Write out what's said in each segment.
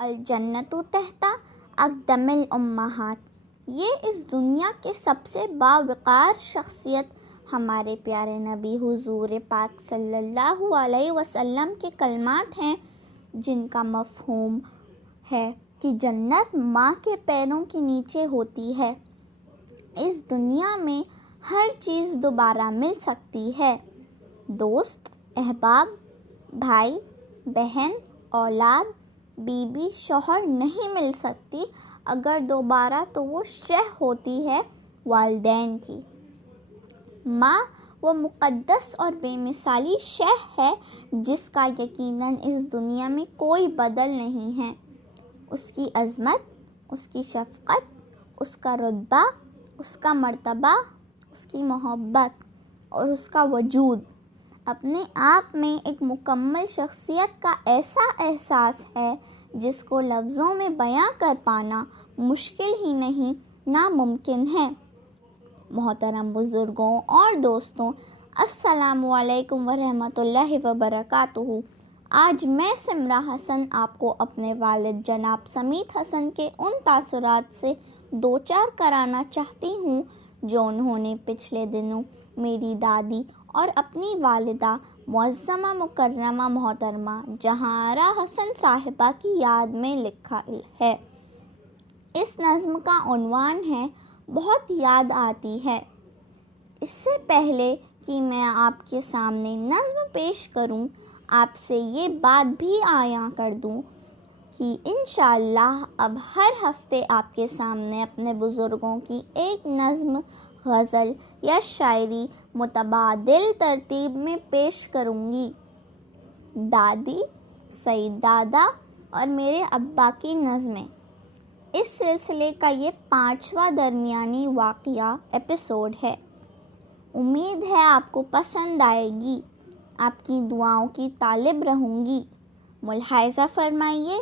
الجنت تحت اقدام الامہات۔ یہ اس دنیا کے سب سے باوقار شخصیت ہمارے پیارے نبی حضور پاک صلی اللہ علیہ وسلم کے کلمات ہیں، جن کا مفہوم ہے کہ جنت ماں کے پیروں کے نیچے ہوتی ہے۔ اس دنیا میں ہر چیز دوبارہ مل سکتی ہے، دوست، احباب، بھائی، بہن، اولاد، بیوی، شوہر نہیں مل سکتی، اگر دوبارہ تو وہ شہ ہوتی ہے والدین کی۔ ماں وہ مقدس اور بے مثالی شہ ہے جس کا یقیناً اس دنیا میں کوئی بدل نہیں ہے۔ اس کی عظمت، اس کی شفقت، اس کا رتبہ، اس کا مرتبہ، اس کی محبت اور اس کا وجود اپنے آپ میں ایک مکمل شخصیت کا ایسا احساس ہے جس کو لفظوں میں بیاں کر پانا مشکل ہی نہیں، ناممکن ہے۔ محترم بزرگوں اور دوستوں، السلام علیکم ورحمۃ اللہ وبرکاتہ۔ آج میں سمرہ حسن آپ کو اپنے والد جناب سمیت حسن کے ان تاثرات سے دوچار کرانا چاہتی ہوں جو انہوں نے پچھلے دنوں میری دادی اور اپنی والدہ معظمہ مکرمہ محترمہ جہاں آرا حسن صاحبہ کی یاد میں لکھا ہے۔ اس نظم کا عنوان ہے بہت یاد آتی ہے۔ اس سے پہلے کہ میں آپ کے سامنے نظم پیش کروں، آپ سے یہ بات بھی عیاں کر دوں کہ انشاءاللہ اب ہر ہفتے آپ کے سامنے اپنے بزرگوں کی ایک نظم، غزل یا شاعری متبادل ترتیب میں پیش کروں گی۔ دادی، سعید دادا اور میرے ابا کی نظمیں، اس سلسلے کا یہ 5واں درمیانی واقعہ ایپیسوڈ ہے۔ امید ہے آپ کو پسند آئے گی، آپ کی دعاؤں کی طالب رہوں گی۔ ملاحظہ فرمائیے،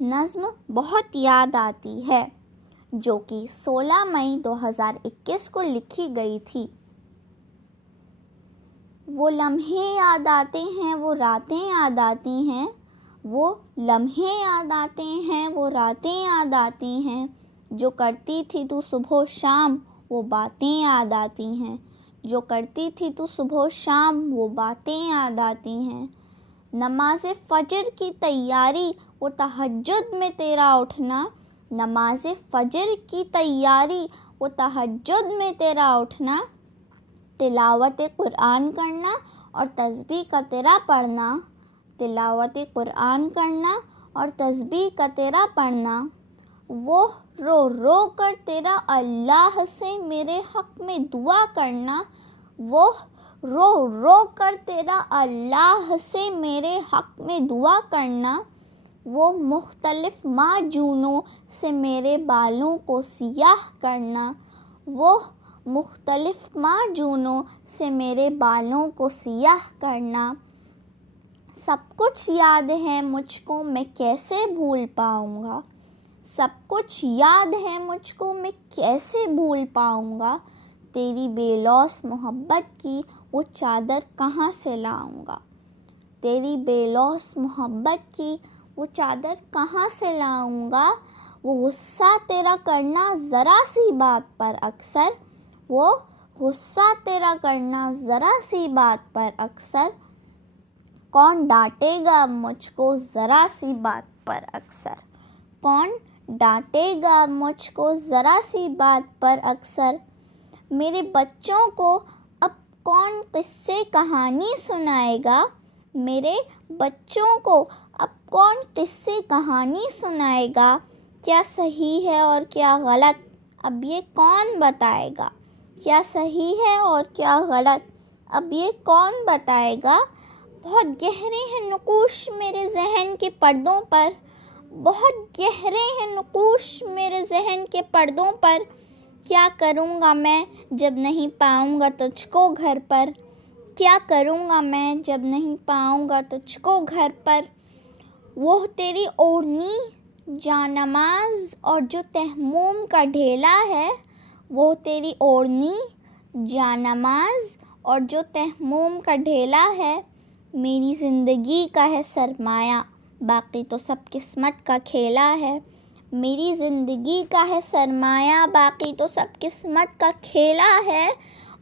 نظم بہت یاد آتی ہے، جو کہ 16 مئی 2021 کو لکھی گئی تھی۔ وہ لمحے یاد آتے ہیں، وہ راتیں یاد آتی ہیں، وہ لمحے یاد آتے ہیں، وہ راتیں یاد آتی ہیں، جو کرتی تھی تو صبح و شام وہ باتیں یاد آتی ہیں، جو کرتی تھی تو صبح و شام وہ باتیں یاد آتی ہیں۔ نماز فجر کی تیاری، وہ تہجد میں تیرا اٹھنا، نماز فجر کی تیاری، وہ تہجد میں تیرا اٹھنا، تلاوت قرآن کرنا اور تسبیح کا تیرا پڑھنا، تلاوت قرآن کرنا اور تسبیح کا تیرا پڑھنا، وہ رو رو کر تیرا اللہ سے میرے حق میں دعا کرنا، وہ رو رو کر تیرا اللہ سے میرے حق میں دعا کرنا، وہ مختلف معجونوں سے میرے بالوں کو سیاہ کرنا، وہ مختلف معجونوں سے میرے بالوں کو سیاہ کرنا۔ سب کچھ یاد ہے مجھ کو، میں کیسے بھول پاؤں گا، سب کچھ یاد ہے مجھ کو، میں کیسے بھول پاؤں گا، تیری بے لوث محبت کی وہ چادر کہاں سے لاؤں گا، تیری بے لوث محبت کی وہ چادر کہاں سے لاؤں گا، وہ غصہ تیرا کرنا ذرا سی بات پر اکثر، وہ غصہ تیرا کرنا ذرا سی بات پر اکثر، کون ڈانٹے گا مجھ کو ذرا سی بات پر اکثر، کون ڈانٹے گا مجھ کو ذرا سی بات پر اکثر، میرے بچوں کو اب کون قصے کہانی سنائے گا، میرے بچوں کو اب کون قصے کہانی سنائے گا، کیا صحیح ہے اور کیا غلط اب یہ کون بتائے گا، کیا صحیح ہے اور کیا غلط اب یہ کون بتائے گا، بہت گہرے ہیں نقوش میرے ذہن کے پردوں پر، بہت گہرے ہیں نقوش میرے ذہن کے پردوں پر، کیا کروں گا میں جب نہیں پاؤں گا تجھ کو گھر پر، کیا کروں گا میں جب نہیں پاؤں گا تجھ کو گھر پر، وہ تیری اوڑھنی جانماز اور جو تہموم کا ڈھیلا ہے، وہ تیری اوڑھنی جانماز اور جو تہموم کا ڈھیلا ہے، میری زندگی کا ہے سرمایہ، باقی تو سب قسمت کا کھیلا ہے. میری زندگی کا ہے سرمایہ، باقی تو سب قسمت کا کھیلا ہے.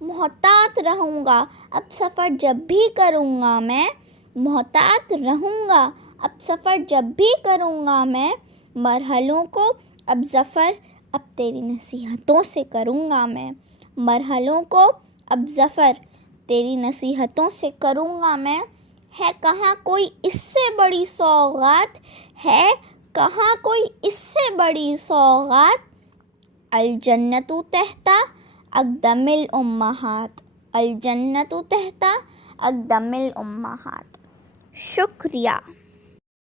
محتاط رہوں گا اب سفر جب بھی کروں گا میں، محتاط رہوں گا اب سفر جب بھی کروں گا میں. مرحلوں کو اب ظفر اب تیری نصیحتوں سے کروں گا میں. مرحلوں کو اب ظفر تیری نصیحتوں سے کروں گا میں. ہے کہاں کوئی اس سے بڑی سوغات، ہے کہاں کوئی اس سے بڑی سوغات. الجنت تحت اقدام الامہات، الجنت تحت اقدام الامہات. شکریہ.